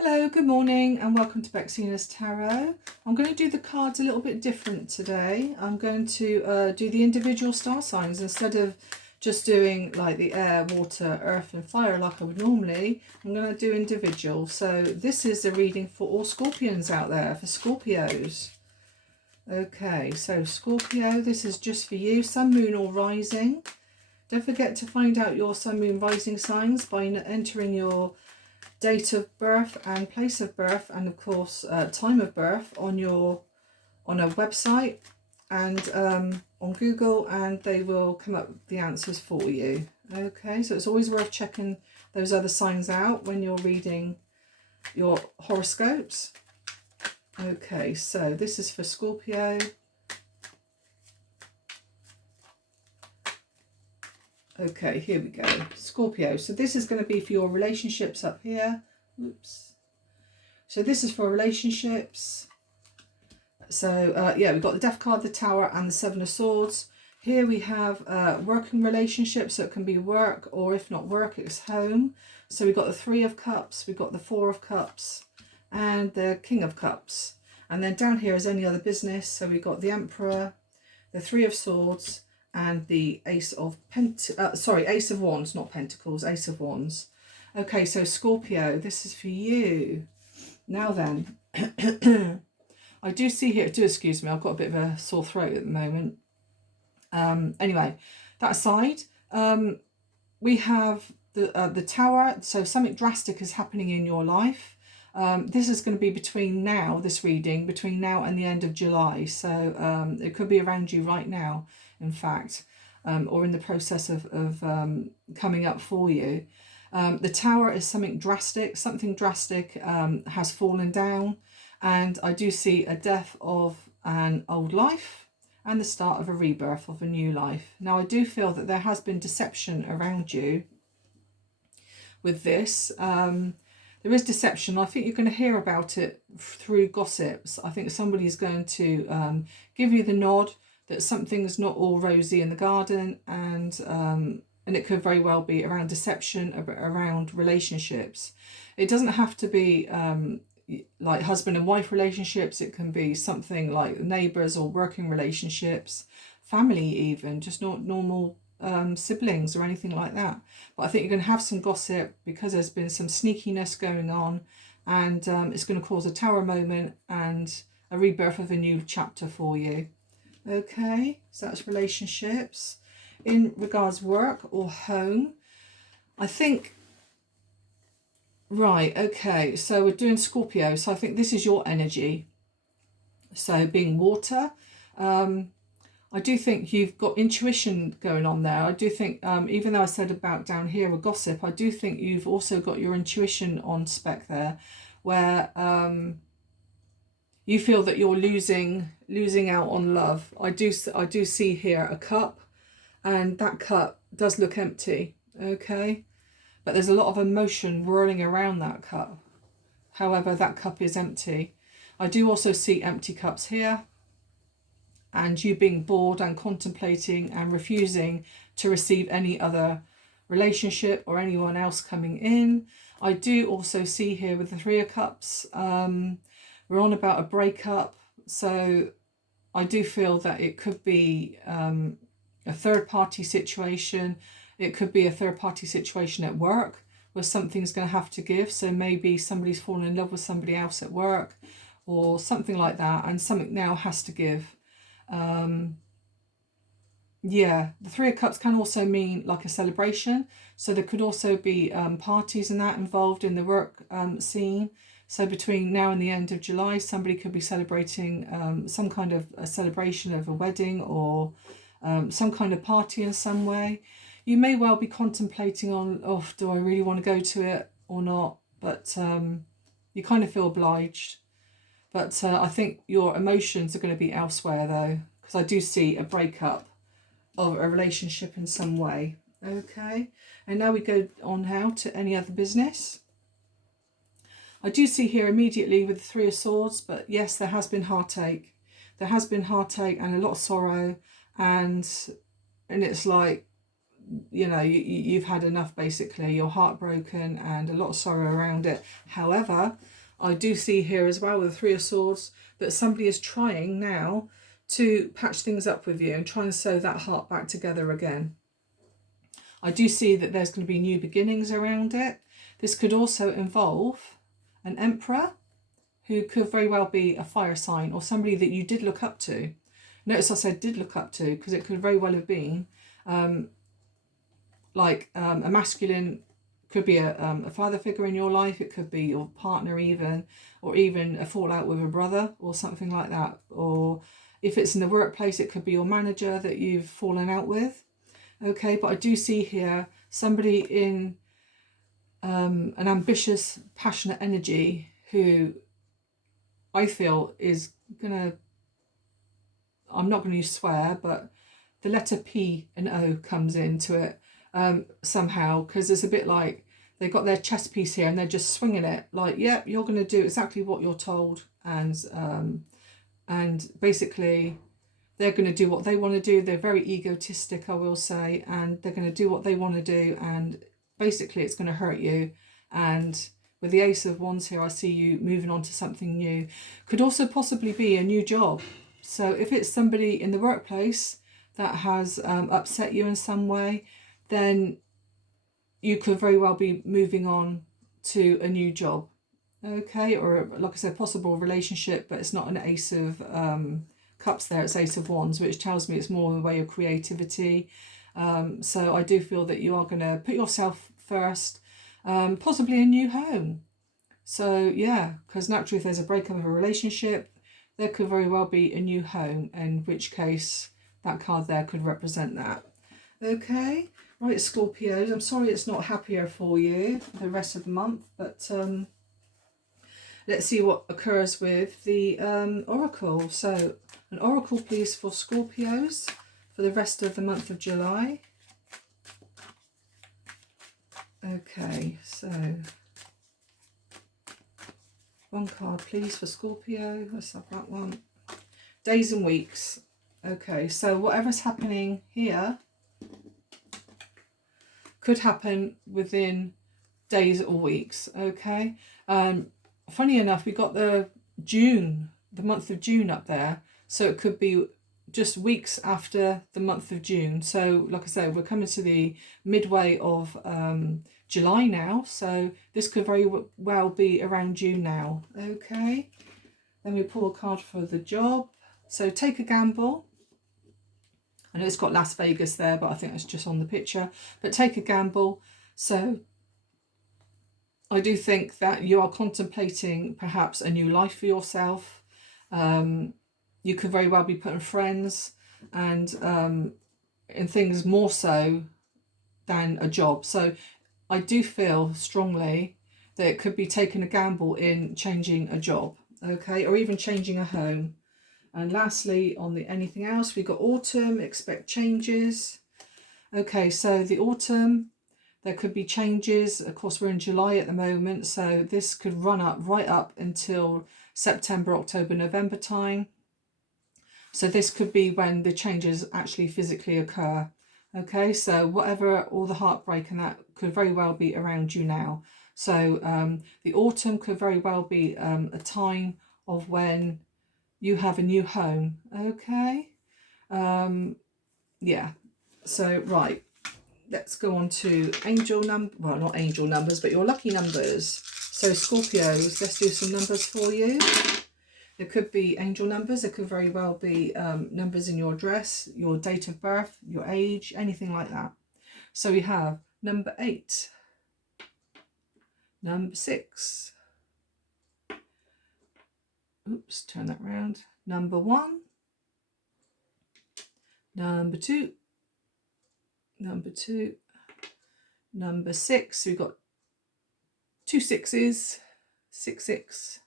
Hello, good morning and welcome to Bexina's Tarot. I'm going to do the cards a little bit different today. I'm going to do the individual star signs instead of just doing like the air, water, earth and fire like I would normally. I'm going to do individual. So this is the reading for all Scorpions out there, for Scorpios. Okay, so Scorpio, this is just for you, Sun, Moon or Rising. Don't forget to find out your Sun, Moon, Rising signs by entering your date of birth and place of birth, and of course time of birth on a website and on Google, and they will come up with the answers for you. Okay, so it's always worth checking those other signs out when you're reading your horoscopes. Okay, so this is for Scorpio. Okay, here we go. Scorpio. So this is going to be for your relationships up here. Oops. So this is for relationships. So yeah, we've got the Death card, the Tower and the Seven of Swords. Here we have working relationships. So it can be work, or if not work, it's home. So we've got the Three of Cups, we've got the Four of Cups and the King of Cups. And then down here is any other business. So we've got the Emperor, the Three of Swords, and the Ace of Ace of Wands, not Pentacles, Ace of Wands. Okay, so Scorpio, this is for you. Now then, I do see here, excuse me, I've got a bit of a sore throat at the moment. Anyway, that aside, we have the Tower. So something drastic is happening in your life. This is going to be between now, this reading, between now and the end of July. So it could be around you right now, in fact, or in the process of coming up for you. The Tower is something drastic. Something drastic has fallen down. And I do see a death of an old life and the start of a rebirth of a new life. Now, I do feel that there has been deception around you with this. There is deception. I think you're going to hear about it through gossips. I think somebody's going to give you the nod that something's not all rosy in the garden, and it could very well be around deception, around relationships. It doesn't have to be like husband and wife relationships. It can be something like neighbours or working relationships, family even, just not normal siblings or anything like that. But I think you're going to have some gossip because there's been some sneakiness going on, and it's going to cause a Tower moment and a rebirth of a new chapter for you. Okay, so that's relationships. In regards work or home, I think, right, okay, so we're doing Scorpio, so I think this is your energy. So being water, I do think you've got intuition going on there. I do think, even though I said about down here a gossip, I do think you've also got your intuition on spec there, where you feel that you're losing out on love. I do see here a cup, and that cup does look empty. Okay, but there's a lot of emotion whirling around that cup. However, that cup is empty. I do also see empty cups here, and you being bored and contemplating and refusing to receive any other relationship or anyone else coming in. I do also see here with the Three of Cups, we're on about a breakup. So I do feel that it could be a third-party situation. It could be a third-party situation at work where something's going to have to give. So maybe somebody's fallen in love with somebody else at work or something like that, and something now has to give. Yeah, the Three of Cups can also mean like a celebration. So there could also be parties and that involved in the work scene. So between now and the end of July, somebody could be celebrating some kind of a celebration of a wedding or some kind of party in some way. You may well be contemplating on, oh, do I really want to go to it or not? But you kind of feel obliged. But I think your emotions are going to be elsewhere though, because I do see a breakup of a relationship in some way. Okay, and now we go on now to any other business. I do see here immediately with the Three of Swords, but yes, there has been heartache. There has been heartache and a lot of sorrow, and it's like you know, you've had enough basically. You're heartbroken and a lot of sorrow around it. However, I do see here as well with the Three of Swords that somebody is trying now to patch things up with you and try and sew that heart back together again. I do see that there's going to be new beginnings around it. This could also involve an emperor who could very well be a fire sign or somebody that you did look up to. Notice I said did look up to because it could very well have been a masculine, could be a father figure in your life. It could be your partner even, or even a fallout with a brother or something like that. Or if it's in the workplace, it could be your manager that you've fallen out with. Okay, but I do see here somebody in an ambitious, passionate energy who I feel is gonna, I'm not going to swear, but the letter P and O comes into it somehow, because it's a bit like they've got their chess piece here and they're just swinging it like, yeah, you're going to do exactly what you're told, and basically they're going to do what they want to do. They're very egotistic, I will say, and they're going to do what they want to do, and basically it's going to hurt you. And with the Ace of Wands here, I see you moving on to something new. Could also possibly be a new job. So if it's somebody in the workplace that has upset you in some way, then you could very well be moving on to a new job. Okay, or like I said, possible relationship, but it's not an Ace of Cups there, it's Ace of Wands, which tells me it's more in the way of creativity. So I do feel that you are going to put yourself first, possibly a new home. So yeah, because naturally if there's a breakup of a relationship, there could very well be a new home, in which case that card there could represent that. Okay, right, Scorpios, I'm sorry it's not happier for you the rest of the month, but let's see what occurs with the Oracle. So an Oracle please for Scorpios for the rest of the month of July. Okay, so one card please for Scorpio. Let's have that one. Days and weeks. Okay, so whatever's happening here could happen within days or weeks. Okay. Funny enough, we got the month of June up there, so it could be just weeks after the month of June. So like I say, we're coming to the midway of July now, so this could very well be around June now. Okay, then we pull a card for the job. So take a gamble. I know it's got Las Vegas there, but I think that's just on the picture. But take a gamble. So I do think that you are contemplating perhaps a new life for yourself. You could very well be putting friends and in things more so than a job. So I do feel strongly that it could be taking a gamble in changing a job, okay, or even changing a home. And lastly, on the anything else, we've got autumn, expect changes. Okay, so the autumn, there could be changes. Of course, we're in July at the moment, so this could run up right up until September, October, November time. So this could be when the changes actually physically occur. Okay, so whatever, all the heartbreak and that could very well be around you now. So the autumn could very well be a time of when you have a new home. Okay, yeah. So right, let's go on to angel number, well, not angel numbers, but your lucky numbers. So Scorpios, let's do some numbers for you. There could be angel numbers. There could very well be numbers in your address, your date of birth, your age, anything like that. So we have number 8, number 6. Oops, turn that round. Number 1, number 2, number 2, number 6. So we've got 2 6s, 6 6.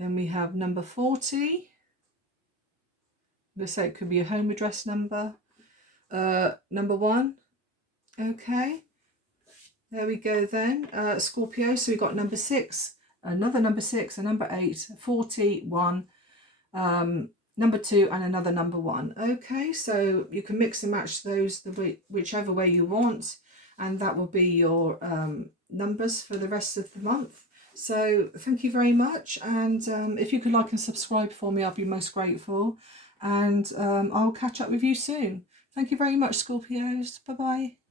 Then we have number 40. Let's say it could be a home address number. Number 1. Okay. There we go then. Scorpio. So we've got number 6, another number 6, a number 8, 41, number 2 and another number 1. Okay, so you can mix and match those whichever way you want, and that will be your numbers for the rest of the month. So thank you very much, and if you could like and subscribe for me, I'll be most grateful, and I'll catch up with you soon. Thank you very much, Scorpios. Bye bye.